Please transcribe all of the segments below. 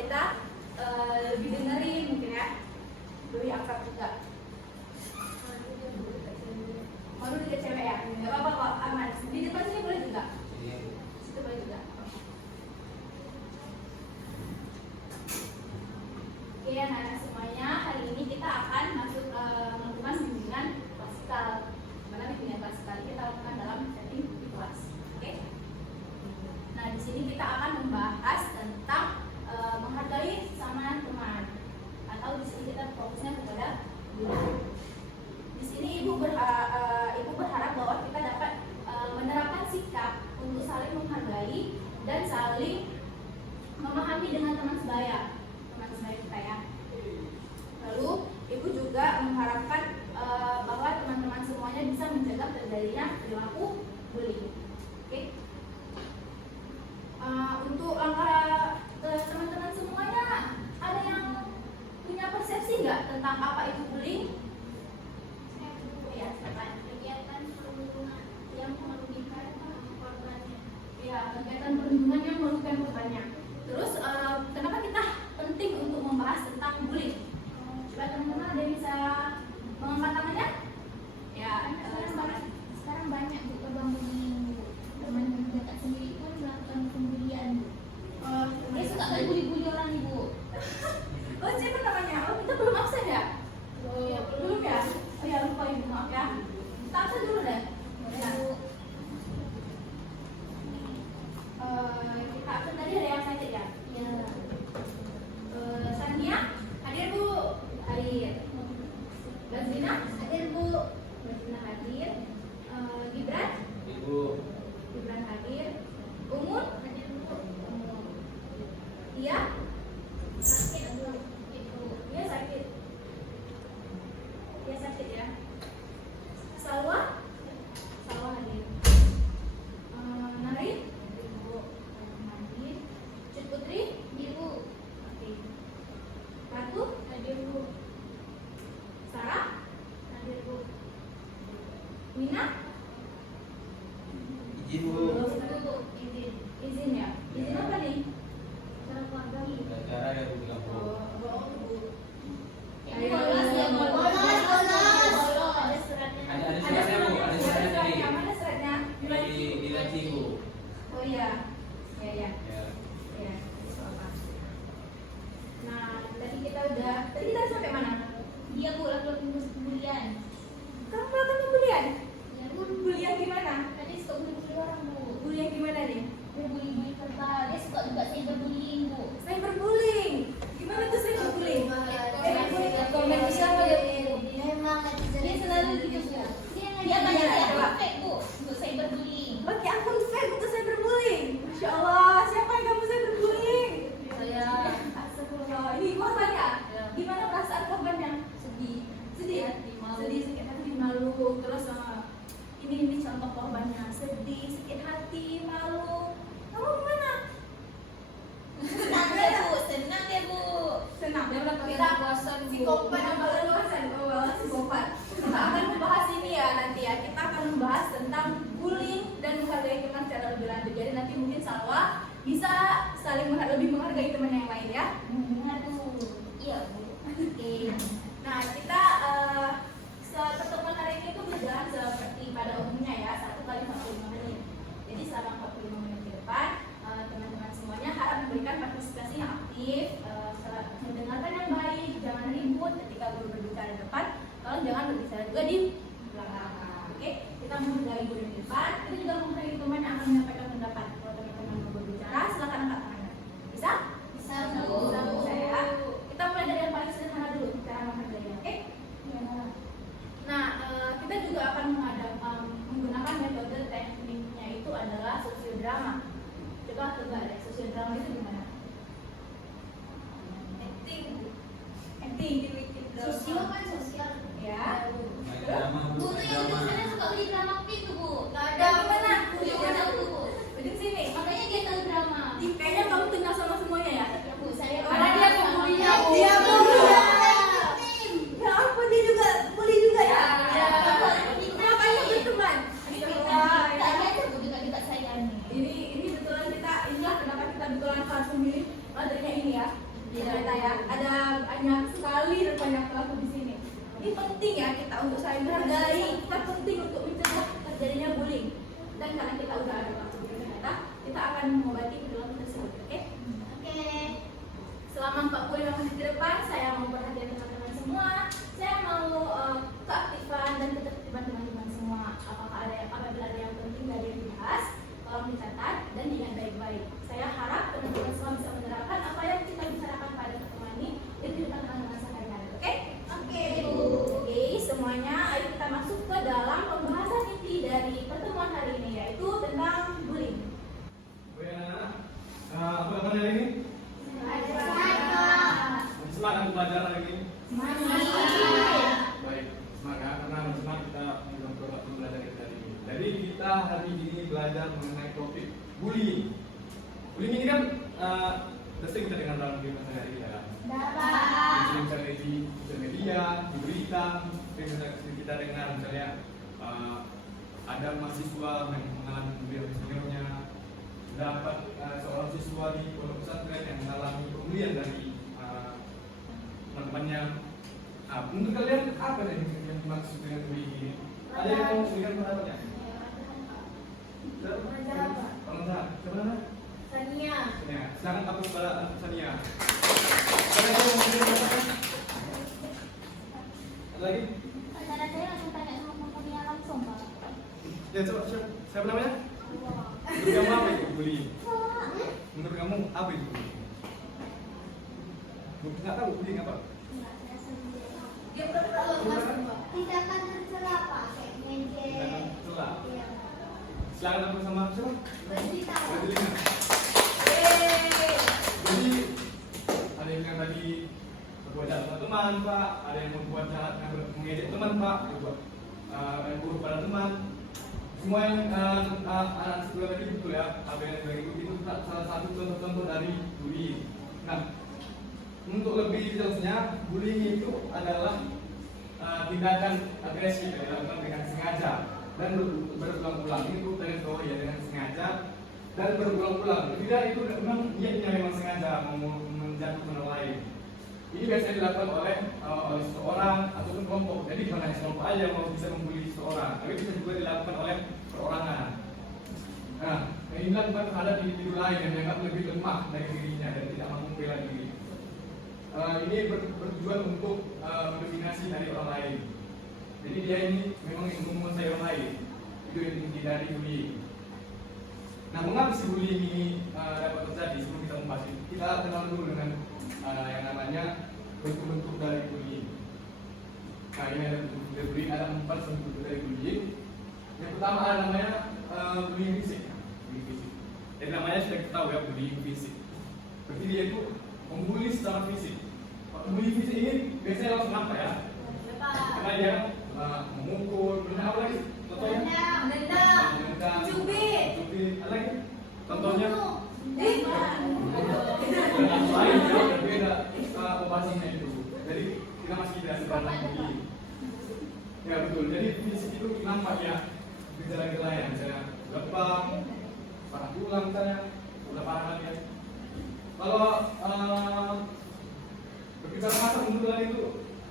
kita lebih dengerin mungkin ya, lebih akrab juga. Malu dilihat cewek ya, nggak apa-apa kok, aman. Di depan sini boleh juga, situ boleh juga. Oke anak-anak semuanya, hari ini kita akan masuk melakukan bimbingan klasikal. Mana bimbingan klasikal kita lakukan dalam setting di kelas. Oke. Nah di sini kita akan membahas tentang menghargai sama teman, atau di sini kita fokusnya kepada guru. Di sini ibu berharap bahwa kita dapat menerapkan sikap untuk saling menghargai dan saling memahami dengan teman sebaya kita ya. Lalu ibu juga mengharapkan bahwa teman-teman semuanya bisa mencegah terjadinya perilaku bullying. Oke. Untuk langkah teman-teman semuanya, ada yang punya persepsi nggak tentang apa itu bullying? Ya, kegiatan perlindungan yang merugikan korbannya. Ya, kegiatan perlindungan yang merugikan korbannya. Terus kenapa kita penting untuk membahas tentang bullying? Coba teman-teman ada yang bisa mengangkat tangannya? Ya, sekarang banyak bu korban bullying bu. Teman dekat sendiri pun melakukan pembulian bu. Dia suka kan bully-bully orang ibu. Oh, siapa namanya? Oh, kita belum absen ya? Ya, belum ya? Oh ya, lupa ibu, maaf ya. Kita absen dulu deh. Ya. Kita absen tadi ada yang sakit ya? Ya. Sania, hadir bu. Hadir. Bazina, hadir bu. Bazina hadir. Gibran? Gibran hadir. Umur? Hadir bu. Iya? Sakit bu. Iya sakit. Iya sakit ya. Salwa? Salwa hadir. Narin? Ibu hadir. Cut Putri? Ibu. Oke. Ratu? Hadir bu. Sarah? Hadir bu. Mina? Izin bu. Izin. Izin ya. Izin apa nih? Cara keluarga bu. Gara-gara ya bu bilang bu. Ada suratnya. Ada suratnya bu. Ada suratnya tadi. Mana suratnya? Di laci bu. Oh iya. Ya ya. Ya. Ya. Itu apa? Nah, tadi kita sampai mana? Dia bu laki-laki pembulian. Kamu melakukan pembulian? Ya bu. Pembulian gimana? Tadi suka bully-bully orang bu. Pembulian gimana nih? Dia bully-bully verbal. Dia suka juga cyberbullying bu. Cyberbullying. Gimana tuh cyberbullying? Komen siapa dia? Dia selalu gitu bu. Dia banyak yang fake bu untuk cyberbullying. Pakai akun fake untuk cyberbullying. Masya Allah, siapa yang kamu cyberbullying? Saya. Astagfirullah. Ini gua tanya, gimana perasaan korbannya? Sedih. Sedih ya? Sedih, sakit hati, malu. Terus ini contoh korbannya. Sedih, sakit hati, malu. Kamu gimana? Senang deh bu, senang deh bu. Senang. Kita bosan bu. Psikopat apa leluasan? Oh, psikopat. Kita akan membahas ini ya nanti ya. Kita akan membahas tentang bullying dan menghargai teman secara lebih lanjut. Jadi nanti mungkin Salwa bisa saling lebih menghargai teman yang lain ya. Aduh, iya bu. Oke. Nah kita pertemuan hari ini tuh berjalan seperti pada umumnya ya, 1 kali 45 menit. Jadi selama 45 menit ke depan teman-teman semuanya harap memberikan partisipasi yang aktif, mendengarkan yang baik, jangan ribut ketika guru berbicara di depan, tolong jangan berbicara juga di belakang. Oke, kita menghargai guru di depan, kita juga menghargai teman yang akan menyampaikan pendapat. Kalau teman-teman mau berbicara, silakan angkat tangannya. Bisa? Bisa bu. Bisa bu saya. Kita mulai dari yang paling sederhana dulu, cara menghargainya. Oke? Nah, kita juga akan menggunakan metode tekniknya itu adalah sosiodrama. Coba tebak deh, sosiodrama itu gimana? Acting. Sosial kan sosial. Ya. Main drama bu. Bu tuh Main yang drama. biasanya suka beli drama itu bu. Nggak ada. Gimana? Di mana bu? Ujung sini. Makanya dia tahu drama. Kayaknya kamu kenal sama semuanya ya? Ya bu, saya Karena dia pembulinya, Bu. Dia bully. bully. Ya ampun, dia juga bully juga ya? Ya. Makanya berteman. Tanya aja bu juga saya nih. Ini betulan inilah kenapa kita betulan harus memilih materinya ini ya. Ternyata ya, ada banyak sekali rupanya pelaku di sini. Ini penting ya kita untuk saling menghargai. Kita penting untuk mencegah terjadinya bullying. Dan karena kita udah ada pelaku bullying ternyata, kita akan mengobati perilaku tersebut. Oke? Oke. Selama 45 menit ke depan, saya mau perhatian teman-teman semua. Saya mau keaktifan dan ketertiban teman-teman semua. Apabila ada yang penting dari yang dibahas, tolong dicatat dan diingat baik-baik. Saya harap teman-teman semua bisa menerapkan apa yang kita bicarakan pada pertemuan ini di kehidupan teman-teman sehari-hari. Oke? Oke, semuanya ayo kita masuk ke dalam pembahasan inti dari pertemuan hari ini, yaitu tentang bullying. Apa kabar hari ini? Semangat belajar hari ini? Baik, semangat karena semangat kita mencoba waktu belajar kita hari ini. Jadi kita hari ini belajar mengenai topik bullying. Bullying ini kan sering kita dengar dalam kehidupan sehari-hari kita. Sering kita lihat di sosial media, di berita, sering kita dengar misalnya ada mahasiswa yang mengalami bullying seniornya, dapat seorang siswa di pondok pesantren yang mengalami pembulian dari teman-temannya. Menurut kalian apa yang dimaksud dengan bullying ini? Ada yang mau memberikan pendapatnya? Orang jahat. Siapa? Sania. Sania. Silakan aku kepada Sania. Siapa yang mau memberikan pendapatnya? Ada lagi? Saudara saya langsung tanya sama komponinya langsung, Pak. Ya, coba siapa namanya? Menurut kamu apa itu bullying? Menurut kamu apa itu bullying? Nggak tahu bullying apa? Dia berapa Tindakan tercela, Pak, kayak ngejek. Tercela. Iya. Silakan aku sama siapa? Bercerita. Berjelingan. Jadi ada yang bilang tadi berbuat jahat pada teman, Pak. Ada yang membuat jahat mengejek teman, Pak. Berbuat buruk pada teman. Semua yang anak sekolah tadi betul ya. Apa yang bilang itu salah satu contoh-contoh dari bullying. Nah, untuk lebih jelasnya, bullying itu adalah tindakan agresif yang dilakukan dengan sengaja dan berulang-ulang. Itu dari bawah ya, dengan sengaja dan berulang-ulang. Tidak itu memang niatnya memang sengaja menjatuhkan orang lain. Ini biasanya dilakukan oleh seseorang ataupun kelompok. Jadi bukan hanya kelompok aja yang mau bisa membuli seseorang, tapi bisa juga dilakukan oleh perorangan. Nah, ini dilakukan terhadap individu lain yang dianggap lebih lemah dari dirinya dan tidak mampu membela diri. Ini bertujuan untuk mendominasi dari orang lain. Jadi dia ini memang ingin menguasai orang lain. Itu yang inti dari bullying. Nah, mengapa si bullying ini dapat terjadi? Sebelum kita membahas itu, kita kenal dulu dengan yang namanya bentuk-bentuk dari bullying. Nah, ini ada bentuk dari bullying, ada 4 bentuk dari bullying. Yang pertama ada namanya bullying fisik. Jadi namanya sudah kita tahu ya, bullying fisik. Berarti dia itu membuli secara fisik. Bullying fisik ini biasanya langsung nampak ya. Karena dia memukul, apa lagi? Contohnya? Menendang, cubit. Ada lagi? Contohnya? Lain ya, berbeda pembahasannya itu. Jadi kita masih tidak sebarang bullying. Ya betul. Jadi fisik itu nampak ya gejala-gejala yang misalnya lepah, patah tulang misalnya, udah parah lagi ya. Kalau berbicara masalah kebetulan itu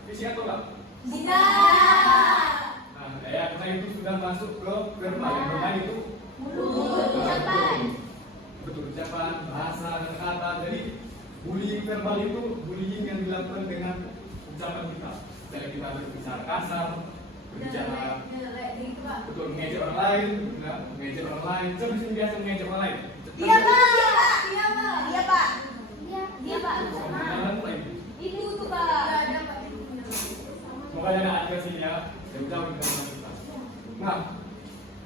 fisik atau enggak? Tidak. Nah, ya karena itu sudah masuk ke verbal. Yang lain itu Ucapan. betul, ucapan, bahasa, kata-kata. Jadi bullying verbal itu bullying yang dilakukan dengan ucapan kita. Jadi kita berbicara kasar, berbicara betul, mengejek orang lain, mengejek orang lain. Coba sini biasa mengejek orang lain. Iya, Pak. Iya, Pak. Iya, Pak. Itu tuh, Pak. Semoga ada ada sini ya, jauh-jauh di teman kita. Nah,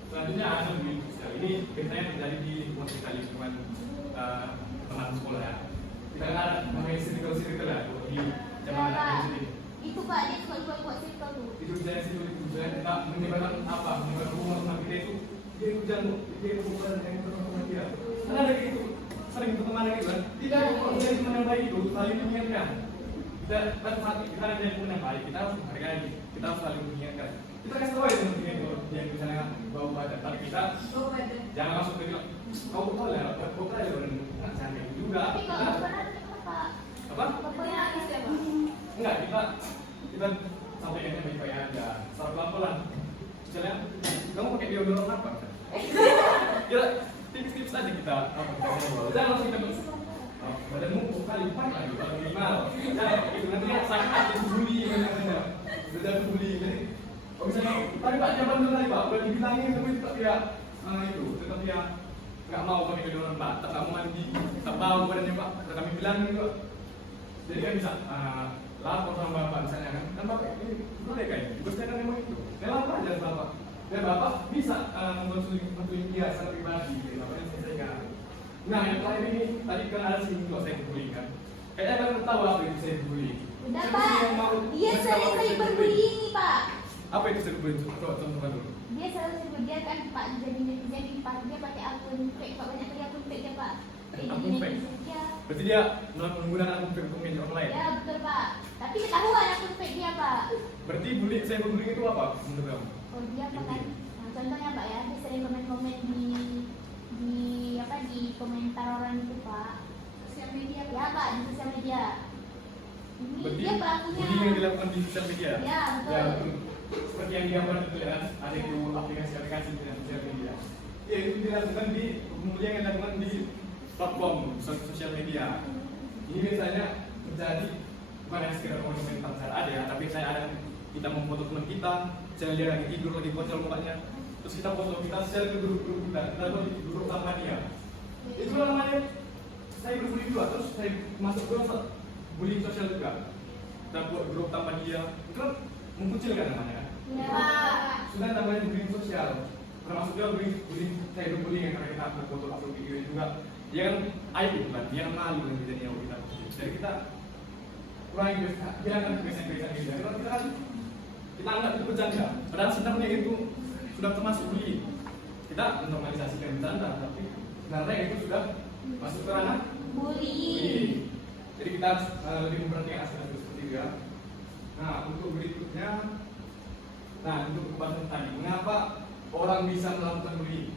selanjutnya ada bullying sosial. Ini biasanya terjadi di lingkungan kita, lingkungan teman sekolah ya. Kita kan ada namanya circle ya, di zaman anak SD. Itu, Pak, dia suka buat circle tuh. Itu bisa situ tujuan kita menyebabkan apa? Menyebabkan rumah kita itu dia hujan, dia bukan yang teman-teman kita. Karena ada gitu, sering pertemanan gitu kan. Tidak kalau dari teman yang baik itu saling mengingatkan. Kita hati kita ada yang punya baik, kita harus menghargai, kita harus saling mengingatkan. Kita kasih tahu ya teman-teman itu yang misalnya bawa badan, tapi kita jangan langsung bilang kau tahu ya, kau tahu ya orang nggak sampai juga. Tapi kalau sekarang apa? Apa? enggak, kita sampaikannya baik-baik aja, secara pelan-pelan. Misalnya, kamu pakai deodoran apa? Kira tips-tips aja kita apa kita ngobrol. Jangan langsung kita badanmu kali 4 lagi kalau minimal. Jangan itu nanti sakit hati bully katanya. Udah bully jadi. Oh misalnya, tadi Pak jawaban dulu lagi Pak, udah dibilangin tapi tetap ya itu, tetap ya nggak mau pakai deodoran Pak, tak mau mandi, tak bau badannya Pak, kami bilang juga. Jadi kan bisa lapor sama Bapak misalnya kan Bapak ini boleh kayak juga saya kan memang itu. Saya lapor aja sama Bapak. Dan Bapak bisa membantu dia secara pribadi, Bapak yang selesaikan. Nah yang terakhir ini tadi kan ada singgung saya bullying kan. Kayaknya kalian tahu apa itu saya bullying. Udah Pak, dia sering cyberbullying nih Pak. Apa itu cyberbullying? Coba contohkan dulu. Dia selalu sebut dia kan Pak jadi netizen Pak, dia pakai akun fake Pak, banyak kali akun fake dia Pak. Akun fake? Ya. Berarti dia menggunakan akun fake untuk menjadi orang lain? Ya betul Pak. Tapi ketahuan akun fake dia Pak. Berarti cyberbullying itu apa menurut kamu? Oh dia apa kan? Nah, contohnya Pak ya, dia sering komen-komen di apa di komentar orang itu Pak. Sosial media. Ya Pak di sosial media. Ini Berarti dia pelakunya. bullying yang dilakukan di sosial media? Ya betul. Ya, betul. Seperti yang digambar itu ya, ada di aplikasi-aplikasi di sosial media. Ya itu dilakukan di kemudian yang dilakukan di platform sosial media. Ini biasanya terjadi bukan hanya sekedar komentar saya ada ya, tapi saya ada kita memfoto teman kita, saya dia lagi tidur lagi bocor mukanya, terus kita foto kita share ke grup-grup kita buat di grup sama dia. Itu namanya saya berbully juga, terus saya masuk ke bullying sosial juga. Kita buat grup tanpa dia, itu kan mengkucilkan namanya. Ya. Sudah namanya bullying sosial. Termasuk juga bullying cyberbullying yang karena kita foto upload video juga. Dia kan aib itu kan, dia kan malu dengan kejadian yang kita. Jadi kita kurangi jangan kebiasaan-kebiasaan gitu. Kalau kita anggap itu bercanda, padahal sebenarnya itu sudah termasuk bullying. Kita normalisasikan bercanda, tapi sebenarnya itu sudah masuk ke ranah Bullying. Jadi kita harus lebih memperhatikan aspek seperti itu ya. Nah untuk berikutnya, untuk pembahasan tadi, mengapa orang bisa melakukan bullying?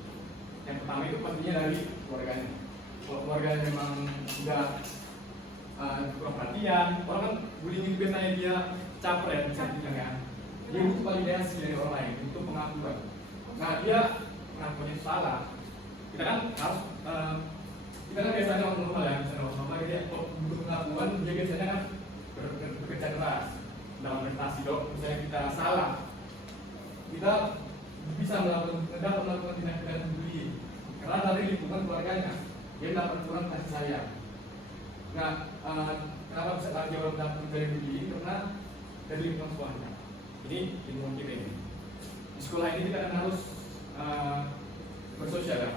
Yang pertama itu pastinya dari keluarganya. Kalau keluarganya memang sudah kurang perhatian, orang kan bullying itu biasanya dia capret, bisa dibilang ya. Dia butuh validasi dari orang lain untuk pengakuan. Nah dia pengakuannya salah. Kita kan harus kita kan biasanya orang normal ya, misalnya orang normal dia butuh pengakuan, dia biasanya kan bekerja keras dalam prestasi dok. Misalnya kita salah, kita bisa melakukan tindak-tindak bullying karena dari lingkungan keluarganya dia dapat kurang kasih sayang. Nah, kenapa bisa lagi orang dapat dari bullying? Karena dari lingkungan sekolahnya. Ini lingkungan kita ini. Di sekolah ini kita kan harus bersosial ya.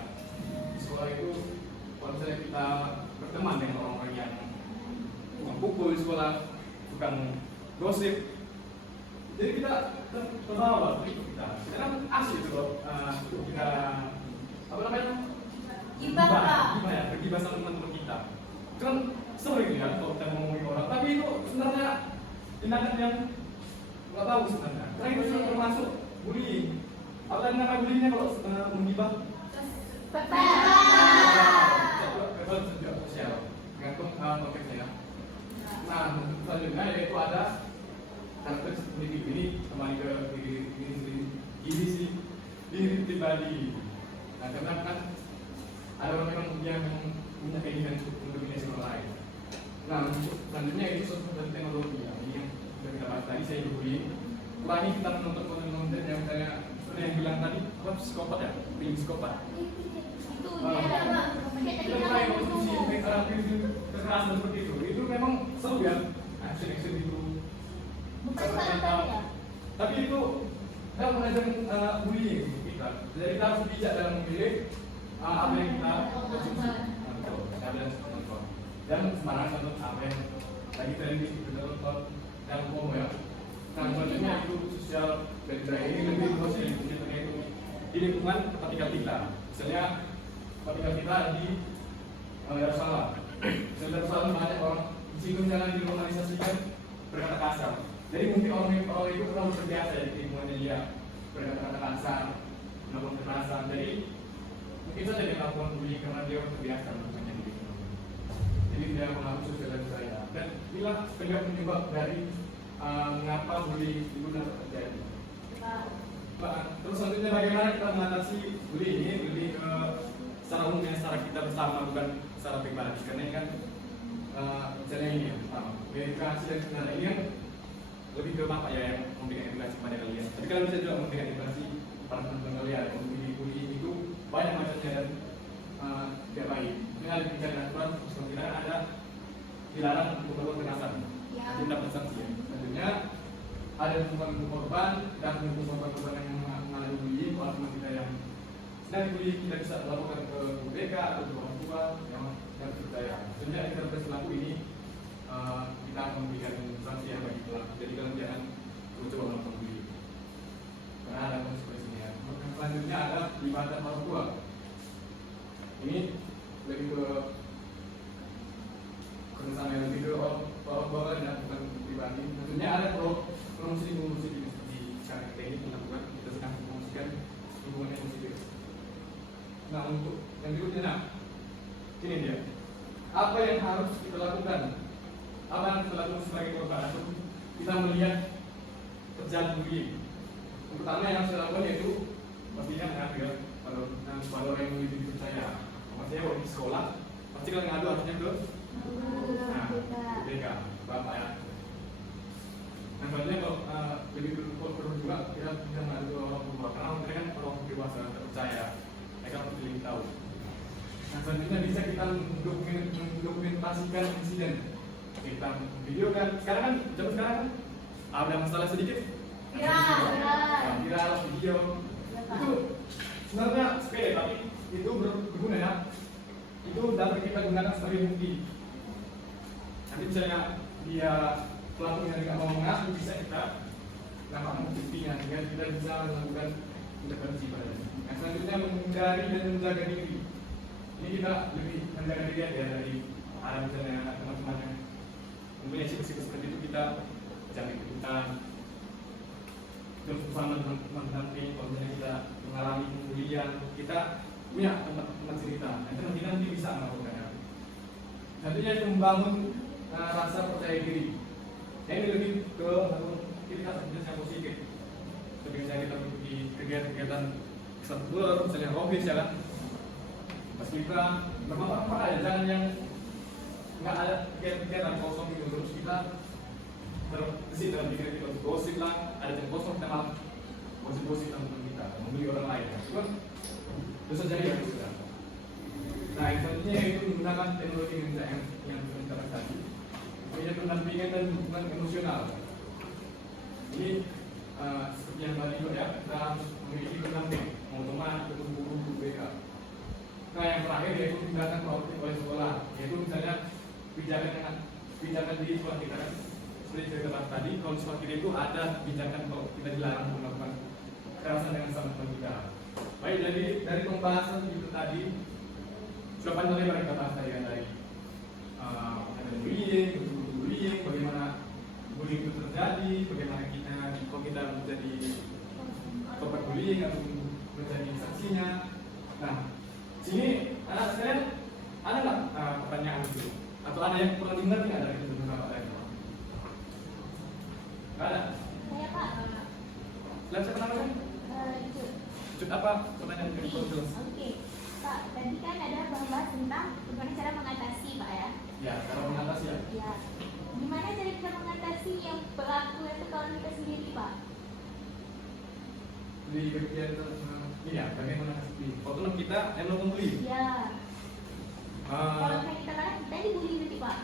Di sekolah itu kalau misalnya kita berteman dengan orang-orang yang tukang pukul di sekolah, tukang gosip, jadi kita terbawa itu kita kan asli itu loh, kita apa namanya Gibah. gimana ya, bergibah sama teman-teman kita kan sering ya kalau kita ngomongin orang, tapi itu sebenarnya tindakan yang nggak bagus sebenarnya, karena itu sudah termasuk bullying. Apa tindakan bullyingnya kalau menggibah? Kebal sejak sosial, gantung topiknya. Nah, selanjutnya yaitu ada karakter seperti ini, kembali ke diri pribadi. Nah, karena kan ada orang yang punya keinginan untuk mendominasi orang lain. Nah, untuk selanjutnya itu sosok dan teknologi ya. Ini yang sudah kita bahas tadi, saya bullying. Kurangi kita menonton konten-konten yang misalnya seperti yang bilang tadi, apa psikopat ya, film psikopat. Itu dia Pak. Kita mulai konsumsi kekerasan seperti itu memang seru ya, action itu. Bukan salah ya. Tapi itu dalam mengajarkan bullying kita. Jadi kita harus bijak dalam memilih apa yang kita konsumsi. Dan sembarangan contoh apa yang lagi trending kita tonton dan promo ya. Nah, selanjutnya itu sosial media ini lebih luas ya, itu di lingkungan tempat tinggal kita. Misalnya tempat tinggal kita di Yerusalem. Di Yerusalem banyak orang di situ jangan dinormalisasikan berkata kasar. Jadi mungkin orang itu terlalu terbiasa ya di lingkungannya dia berkata-kata kasar, melakukan kekerasan. Jadi mungkin saja dia melakukan bullying karena dia terbiasa melakukannya di lingkungan. Jadi dia mengaku sosial dan budaya. Dan Dan inilah penyebab dari mengapa bully itu dapat terjadi. Terus selanjutnya bagaimana kita mengatasi bully ini lebih ke secara umum ya, secara kita bersama bukan secara pribadi, karena ini kan misalnya ini ya, edukasi dan sebenarnya ini kan lebih ke bapak ya yang memberikan edukasi kepada kalian. Tapi kalian bisa juga memberikan edukasi para teman-teman kalian. Bully itu banyak macamnya dan tidak baik. Ini ada kebijakan aturan, kira ada dilarang untuk melakukan kekerasan, nanti dapat sanksi. Selanjutnya ada teman korban dan korban yang mengalami bullying, kalau teman kita yang sedang dibully kita bisa laporkan ke BK atau ke orang tua yang percaya. Sebenarnya kita berlaku ini kita akan memberikan sanksi yang bagi pelaku. Jadi kalian jangan coba melakukan bullying karena ada konsekuensinya. Yang selanjutnya ada libatkan orang tua. Ini lebih ke kerjasama yang lebih ke orang tua dan bukan pribadi. Tentunya ada promosi di sekarang kita ini melakukan, kita sedang mempromosikan hubungan yang positif. Nah, untuk yang berikutnya, ini dia. Apa yang harus kita lakukan? Apa yang kita lakukan sebagai korban? Atau kita melihat terjadi bullying. Yang pertama yang harus kita lakukan yaitu pastinya mengambil pada orang yang lebih dipercaya. Maksudnya kalau di sekolah, pasti kalau ngadu harusnya ke BK, bapak ya. Nah, sebenarnya kalau lebih perlu juga kita bisa mengadu ke orang tua, karena mereka kan orang dewasa terpercaya. Mereka pasti lebih tahu. Nah, selanjutnya bisa kita mendokumentasikan insiden. Kita videokan. Sekarang kan, zaman sekarang kan ada masalah sedikit. Viral video. Itu sebenarnya sepele, tapi itu berguna ya. Itu dapat kita gunakan sebagai bukti. Nanti misalnya dia pelakunya tidak mau mengaku, bisa kita dapatkan buktinya sehingga kita bisa melakukan intervensi padanya. Yang selanjutnya menghindari dan menjaga diri. Ini kita lebih menjaga diri ya dari ada misalnya teman-teman yang mempunyai sikap seperti itu, kita jangan ikutan. Terus bersama teman-teman kalau misalnya kita mengalami pembulian, kita punya tempat cerita. Nanti nanti bisa melakukannya. Satunya itu membangun rasa percaya diri. Ini lebih ke kita yang positif. Misalnya kita mengikuti kegiatan ekstrakurikuler, misalnya hobis ya kan. Pas kita bermanfaat aja, jangan yang nggak ada kegiatan kosong itu, terus kita terbesit dalam pikiran kita untuk gosip lah, ada jam kosong kita malah gosip-gosip tentang kita, membeli orang lain. Cuma dosa jadi ya sudah. Nah, yang selanjutnya itu menggunakan teknologi yang kita tadi, punya pendampingan dan dukungan emosional. Ini seperti yang tadi ya, kita memiliki pendamping, mau teman, guru, BK. Nah, yang terakhir yaitu tindakan proaktif oleh sekolah, yaitu misalnya pijakan di sekolah kita kan, seperti kita tadi, kalau di sekolah kita itu ada pijakan kalau kita dilarang melakukan kekerasan dengan sama teman kita. Baik, jadi dari pembahasan itu tadi sudah panjang lebar kita bahas tadi kan, dari bullying, bagaimana bullying itu terjadi, bagaimana kalau kita menjadi korban bullying atau menjadi saksinya. Nah, sini anak sekalian ada nggak pertanyaan itu? Atau ada yang kurang dimengerti nggak dari beberapa tadi? Nggak ada? Saya Pak. Lihat siapa namanya? Cut apa? Pertanyaan dari Konsul. Oke, Pak. Tadi kan ada bahas tentang bagaimana cara mengatasi, Pak ya? Ya, cara mengatasi ya. Ya. Gimana cara kita mengatasi yang pelaku itu kalau kita sendiri, Pak? Di bagian ini ya, bagaimana kalau kita yang melakukan bullying? Ya. Kalau kita kan kita dibully nanti, Pak.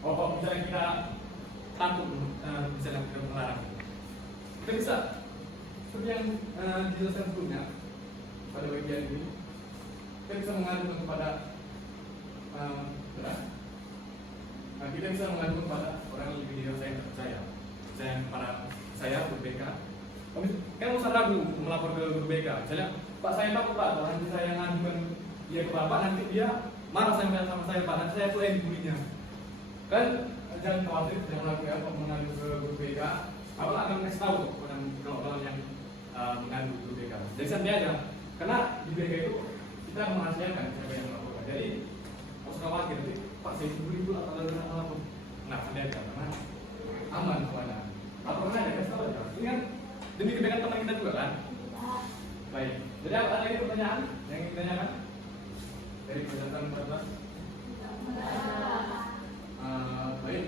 Kalau misalnya kita takut, misalnya kita melarang, kita bisa seperti yang dijelaskan sebelumnya pada bagian ini, kita bisa mengadukan kepada kita bisa mengadukan kepada orang yang lebih dewasa yang terpercaya. Misalnya kepada saya, Guru BK. Kan usah ragu melapor ke Guru BK. Misalnya, Pak saya takut Pak, kalau nanti saya ngadukan dia ke Bapak, nanti dia marah sama saya Pak, nanti saya pula yang dibulinya. Kan jangan khawatir, jangan ragu ya kalau mengadu ke Guru BK. Bapak akan kasih tahu kalau orang yang mengadu Guru BK. Jadi santai aja, karena di BK itu kita merahasiakan siapa yang melakukan. Jadi harus khawatir, Pak saya dibully itu atau ada apa? Nah, santai demi kebaikan teman kita juga kan? Baik. Jadi ada lagi pertanyaan yang ingin ditanyakan dari pembahasan pertama? Baik.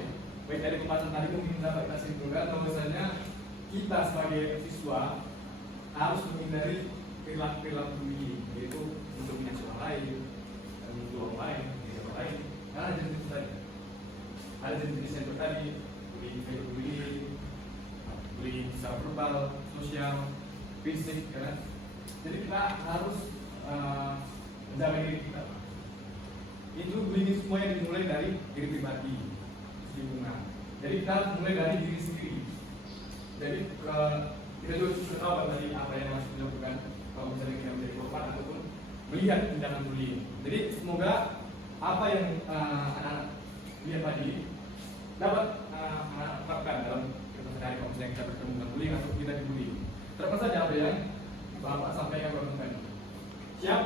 Baik, dari pembahasan tadi mungkin dapat kita simpulkan bahwasanya kita sebagai siswa harus menghindari perilaku bullying, yaitu untuk menyakiti orang lain, menuduh orang lain, orang lain. Karena jenis itu tadi. Ada jenis yang tadi, bullying secara verbal, sosial, fisik, kan? Jadi kita harus menjaga diri kita. Itu bullying semuanya dimulai dari diri pribadi, lingkungan. Jadi kita harus mulai dari diri sendiri. Jadi kita juga sudah tahu tadi apa yang harus dilakukan kalau misalnya kita menjadi korban ataupun melihat tindakan bullying. Jadi semoga apa yang anak-anak lihat tadi dapat anak terapkan dalam kita sehari kalau misalnya kita bertemu dengan bullying atau kita dibully. Terlepas saja apa yang Bapak sampaikan barusan. Siap?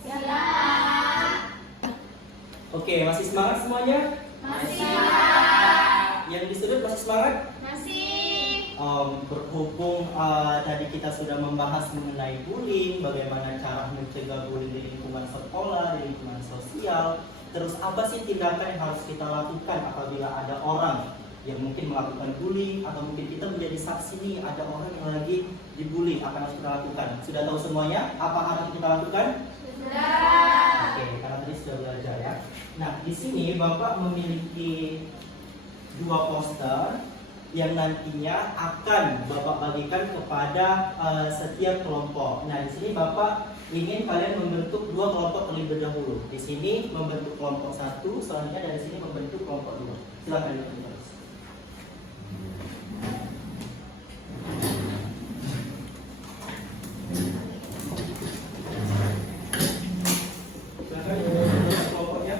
Siap. Oke, masih semangat semuanya? Masih. Yang di sudut masih semangat? Masih. Berhubung tadi kita sudah membahas mengenai bullying, bagaimana cara mencegah bullying di lingkungan sekolah, di lingkungan sosial. Terus apa sih tindakan yang harus kita lakukan apabila ada orang yang mungkin melakukan bullying, atau mungkin kita menjadi saksi nih ada orang yang lagi dibully, apa yang harus kita lakukan? Sudah tahu semuanya? Apa harus kita lakukan? Sudah. Oke, karena tadi sudah belajar ya. Nah, di sini Bapak memiliki 2 poster yang nantinya akan Bapak bagikan kepada setiap kelompok. Nah, di sini Bapak ingin kalian membentuk 2 kelompok terlebih dahulu. Di sini membentuk kelompok 1, selanjutnya dari sini membentuk kelompok 2. Silakan terus. Silakan membentuk kelompoknya.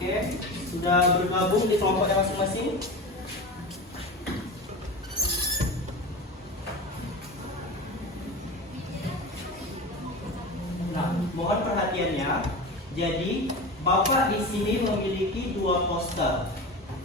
Oke, sudah bergabung di kelompoknya masing-masing? Nah, mohon perhatiannya. Jadi, Bapak di sini memiliki 2 poster.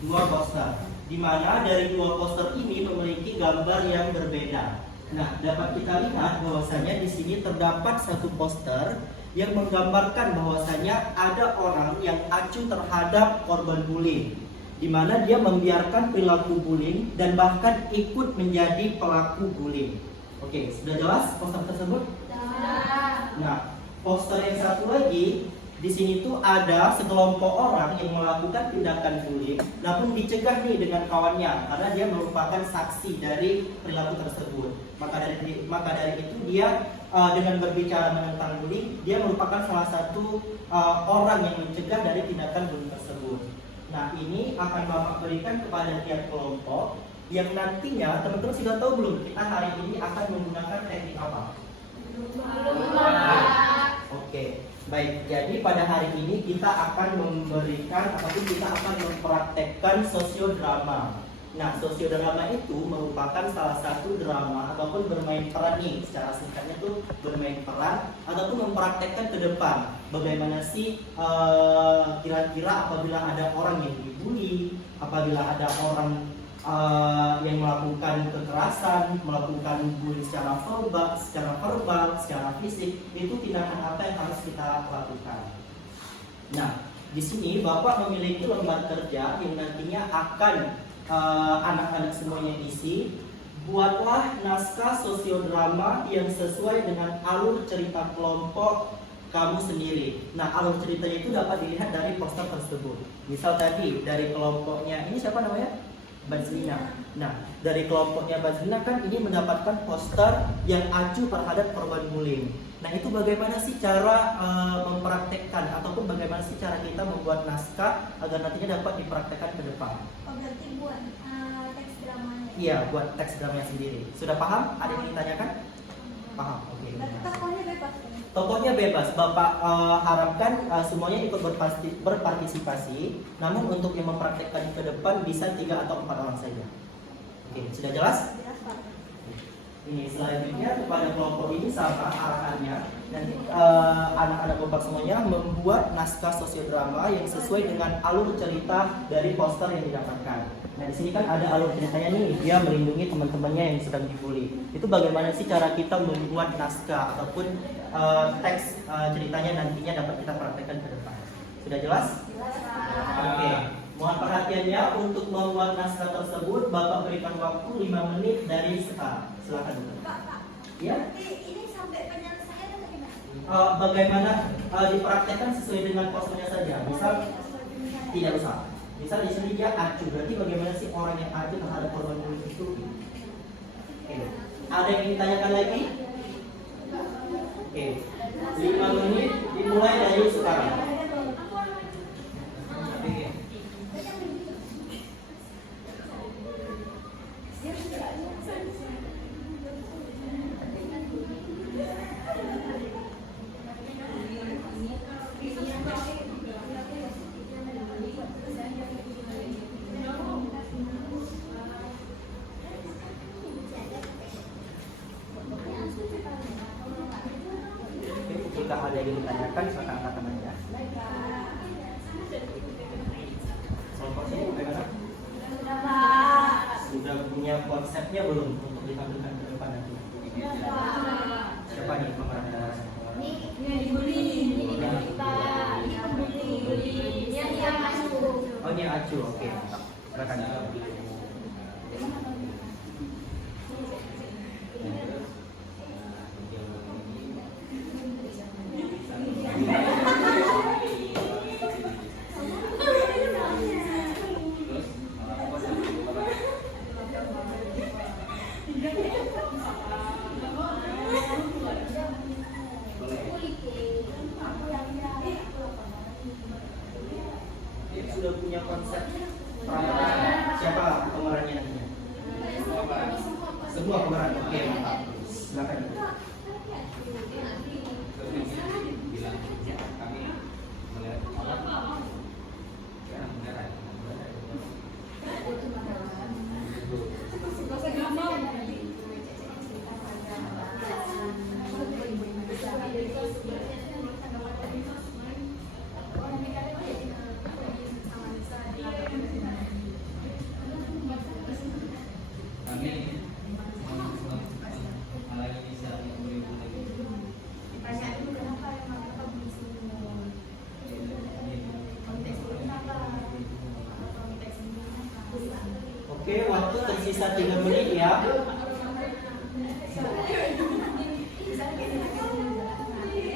2 poster. Di mana dari 2 poster ini memiliki gambar yang berbeda. Nah, dapat kita lihat bahwasanya di sini terdapat 1 poster yang menggambarkan bahwasanya ada orang yang acuh terhadap korban bullying, di mana dia membiarkan perilaku bullying dan bahkan ikut menjadi pelaku bullying. Oke, sudah jelas poster tersebut? Sudah. Nah, poster yang satu lagi di sini tuh ada sekelompok orang yang melakukan tindakan bullying, namun dicegah nih dengan kawannya karena dia merupakan saksi dari perilaku tersebut. Maka dari itu dia dengan berbicara tentang bullying, dia merupakan salah satu orang yang mencegah dari tindakan bullying tersebut. Nah, ini akan Bapak berikan kepada tiap kelompok yang nantinya teman-teman sudah tahu belum kita hari ini akan menggunakan teknik apa? Oke, baik. Jadi pada hari ini kita akan memberikan ataupun kita akan mempraktekkan sosiodrama. Nah, sosiodrama itu merupakan salah satu drama ataupun bermain peran nih, secara singkatnya tuh bermain peran ataupun mempraktekkan ke depan. Bagaimana sih kira-kira apabila ada orang yang dibully, apabila ada orang yang melakukan kekerasan, melakukan bullying secara verbal, secara fisik, itu tindakan apa yang harus kita lakukan. Nah, di sini Bapak memiliki lembar kerja yang nantinya akan anak-anak semuanya isi. Buatlah naskah sosiodrama yang sesuai dengan alur cerita kelompok kamu sendiri. Nah, alur ceritanya itu dapat dilihat dari poster tersebut. Misal tadi dari kelompoknya ini siapa namanya? Bazlina. Nah, dari kelompoknya Bazlina kan ini mendapatkan poster yang acuh terhadap korban bullying. Nah, itu bagaimana sih cara mempraktekkan ataupun bagaimana sih cara kita membuat naskah agar nantinya dapat dipraktekkan ke depan? Oh, berarti buat teks dramanya. Iya, buat teks dramanya sendiri. Sudah paham? Ada yang ditanyakan? Paham. Oke. Berarti tokohnya bebas kan? Tokohnya bebas. Bapak harapkan semuanya ikut berpartisipasi. Namun untuk yang mempraktekkan ke depan bisa 3 atau 4 orang saja. Oke, sudah jelas? Jelas, Pak. Ini selanjutnya kepada kelompok ini sama arahannya. Nanti anak-anak kompak semuanya membuat naskah sosiodrama yang sesuai dengan alur cerita dari poster yang didapatkan. Nah, di sini kan ada alur ceritanya nih, dia melindungi teman-temannya yang sedang dibully. Itu bagaimana sih cara kita membuat naskah ataupun teks ceritanya nantinya dapat kita praktekkan ke depan. Sudah jelas? Oke. Mohon perhatiannya untuk membuat naskah tersebut, Bapak berikan waktu 5 menit dari sekarang. Silakan. Pak, Ya. ini sampai penyelesaian atau gimana? Bagaimana dipraktekkan sesuai dengan posternya saja. Misal tidak usah. Misal di sini dia acuh, berarti bagaimana sih orang yang acuh terhadap korban bullying itu? Oke. Ada yang ditanyakan lagi? Oke. 5 menit dimulai dari sekarang. Jika ada yang ditanyakan, silakan angkat tangannya. Kelompok sini bagaimana? Sudah punya konsepnya belum untuk ditampilkan ke depan nanti? Siapa nih pemerannya? Oh, ini acu, oke. Silakan. Sudah punya konsep pemeran. Siapa pemerannya nantinya? Semua pemeran. Oke, mantap. Silakan. bilang kami melihat orang sekarang beneran. Kami malah bisa Oke, waktu tersisa 3 menit ya.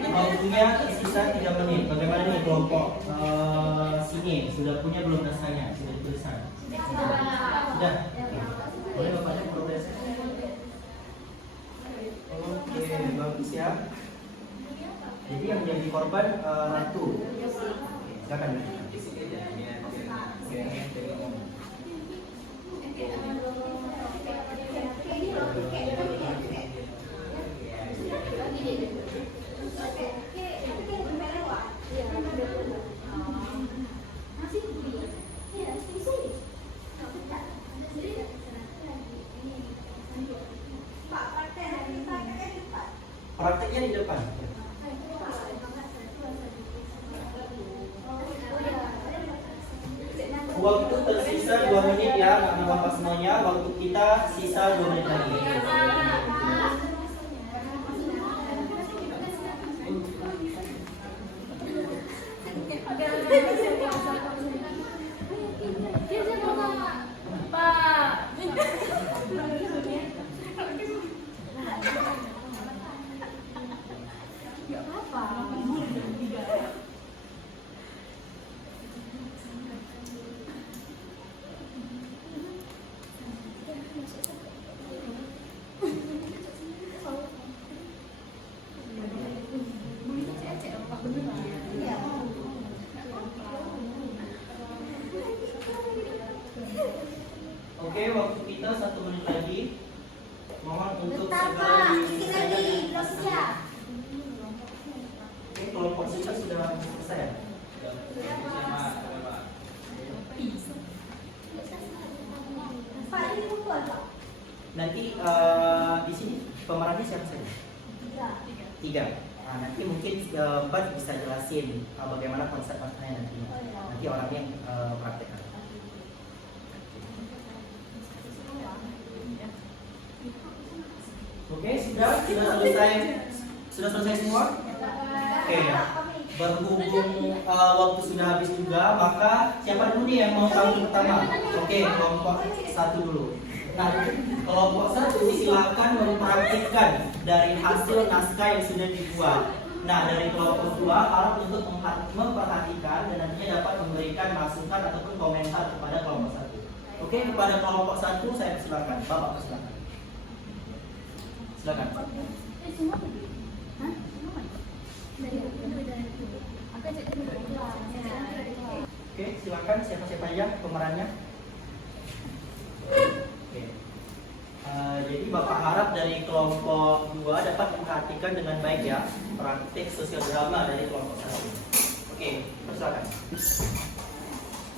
Waktunya tersisa 3 menit. Bagaimana nih kelompok sini? Sudah punya belum naskahnya? Sudah dituliskan? Sudah. Boleh bapaknya progres. Oke, bagus ya. Jadi yang jadi korban Ratu. Silakan. Prakteknya di depan. Waktu tersisa 2 menit ya, anak bapak semuanya. Waktu kita sisa 2 menit lagi. Oke, waktu kita 1 menit lagi. Mohon untuk segera diselesaikan. Oke, kelompok kita sudah selesai. Pak, ini buku apa? Nanti di sini pemerannya siapa saja? Tiga. Nah, nanti mungkin Mbak bisa jelasin bagaimana konsep masanya nantinya. Nanti orangnya yang praktekkan. Oke, sudah selesai semua? Oke. Berhubung waktu sudah habis juga, maka siapa dulu nih yang mau tampil pertama? Oke, kelompok 1 dulu. Nah, kelompok 1 silakan mempraktikkan dari hasil naskah yang sudah dibuat. Nah, dari kelompok 2 harap untuk memperhatikan dan nantinya dapat memberikan masukan ataupun komentar kepada kelompok 1. Oke, kepada kelompok 1 saya persilakan. Bapak persilakan. Silakan. Oke, silakan siapa aja pemerannya. Oke. Jadi Bapak harap dari kelompok 2 dapat memperhatikan dengan baik ya praktik sosial drama dari kelompok 1. Oke, persilakan.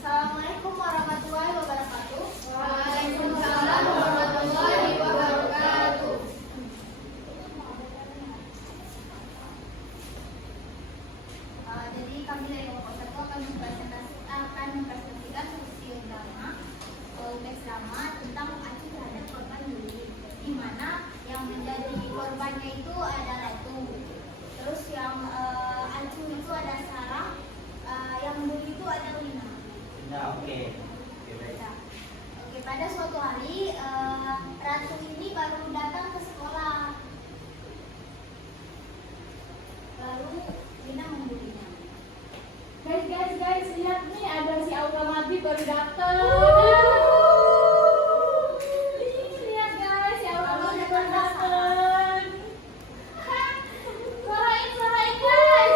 Assalamualaikum warahmatullahi wabarakatuh. Waalaikumsalam warahmatullahi wabarakatuh. Jadi kami dari kelompok 1 akan mempresentasikan sosial drama, teks drama tentang acuh terhadap korban bullying, di mana yang menjadi korbannya itu ada Ratu, terus yang acuh itu ada Sarah, yang bully itu ada Wina. Nah, oke. Baik. Oke, pada suatu hari Ratu ini baru datang ke sekolah, lalu Wina membulinya. Guys, lihat nih ada si Aura Madi baru datang. Lihat guys, si Aura Madi baru datang. Suarain guys.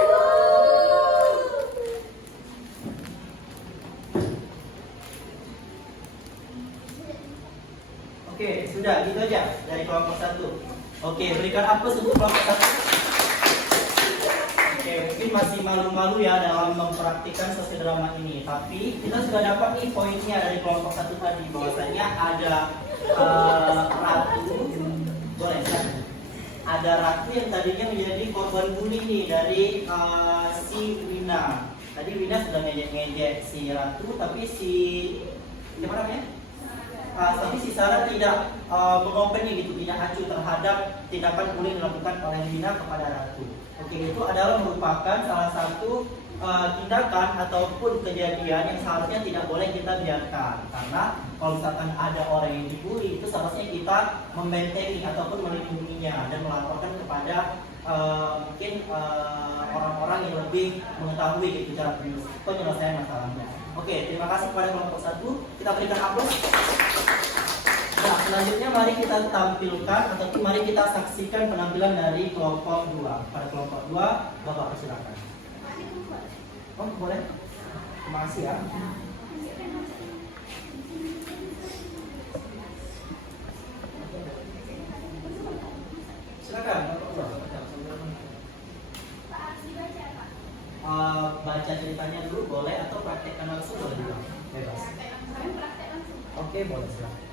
Oke, sudah gitu aja dari kelompok 1. Oke, berikan aplaus untuk kelompok 1. Oke, mungkin masih malu-malu ya dalam mempraktikkan sosial drama ini. Tapi kita sudah dapat nih poinnya dari kelompok 1 tadi, bahwasanya ada Ratu, boleh kan? Ada Ratu yang tadinya menjadi korban bully nih dari si Wina. Tadi Wina sudah ngejek si Ratu, tapi si siapa namanya? Tapi si Sarah tidak mengompeni gitu, tidak acuh terhadap tindakan bully yang dilakukan oleh Wina kepada Ratu. Oke, itu adalah merupakan salah satu tindakan ataupun kejadian yang seharusnya tidak boleh kita biarkan. Karena kalau misalkan ada orang yang dibully, itu seharusnya kita membentengi ataupun melindunginya dan melaporkan kepada mungkin orang-orang yang lebih mengetahui gitu cara penyelesaian masalahnya. Oke, terima kasih kepada kelompok 1. Kita berikan aplaus. Nah, selanjutnya mari kita tampilkan ataupun mari kita saksikan penampilan dari kelompok 2. Pada kelompok 2, Bapak persilakan. Oh, boleh. Terima kasih ya. Silakan, Bapak 2. Baca ceritanya dulu boleh atau praktekkan langsung boleh juga. Bebas. Oke, boleh silakan.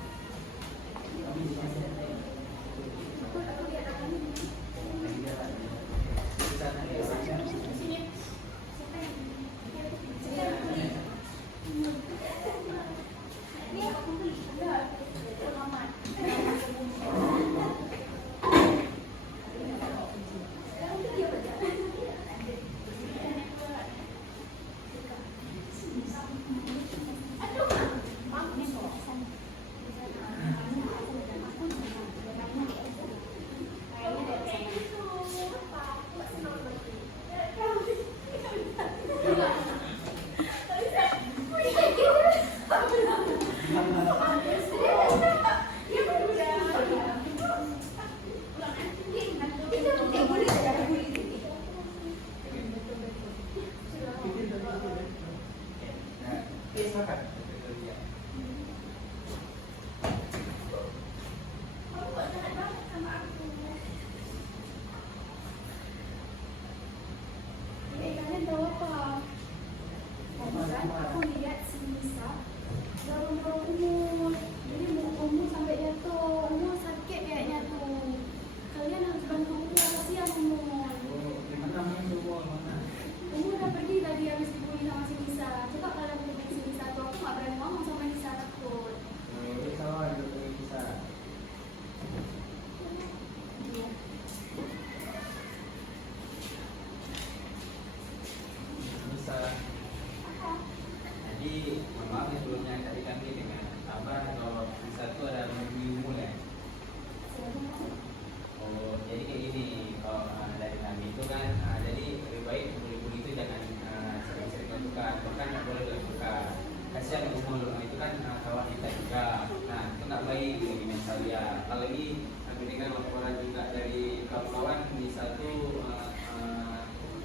kalian. Apalagi dengan laporan juga dari kawan-kawan bisa tuh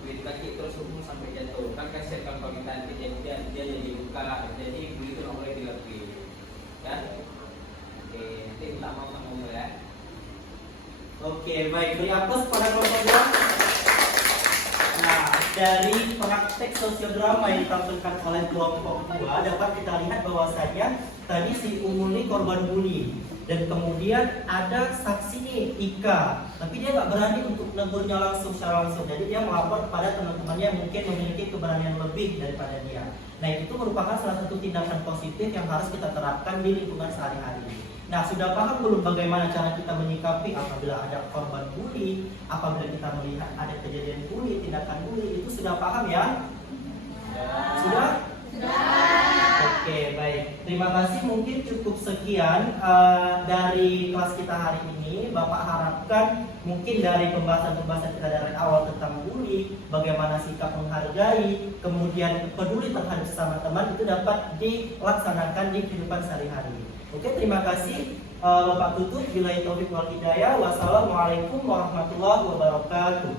kulit kaki terus hukum sampai jatuh. Kan kasihan kalau kita nanti dia jadi luka, jadi itu nggak boleh dilakuin. Kan? Oke, nanti minta maaf sama umur ya. Oke, baik. Beri aplaus pada kelompok 2. Nah, dari praktek sosiodrama yang ditampilkan oleh kelompok 2 dapat kita lihat bahwasanya tadi si Umul ini korban bully dan kemudian ada saksi nih Ika, tapi dia nggak berani untuk negurnya langsung secara langsung, jadi dia melapor kepada teman-temannya yang mungkin memiliki keberanian lebih daripada dia. Nah, itu merupakan salah satu tindakan positif yang harus kita terapkan di lingkungan sehari-hari. Nah, sudah paham belum bagaimana cara kita menyikapi apabila ada korban bully, apabila kita melihat ada kejadian bully, tindakan bully, itu sudah paham ya? Sudah? Oke, baik. Terima kasih. Mungkin cukup sekian dari kelas kita hari ini. Bapak harapkan mungkin dari pembahasan-pembahasan kita dari awal tentang bully, bagaimana sikap menghargai, kemudian peduli terhadap sesama teman itu dapat dilaksanakan di kehidupan sehari-hari. Oke, terima kasih. Bapak tutup. Billahi taufiq wal hidayah. Wassalamualaikum warahmatullahi wabarakatuh.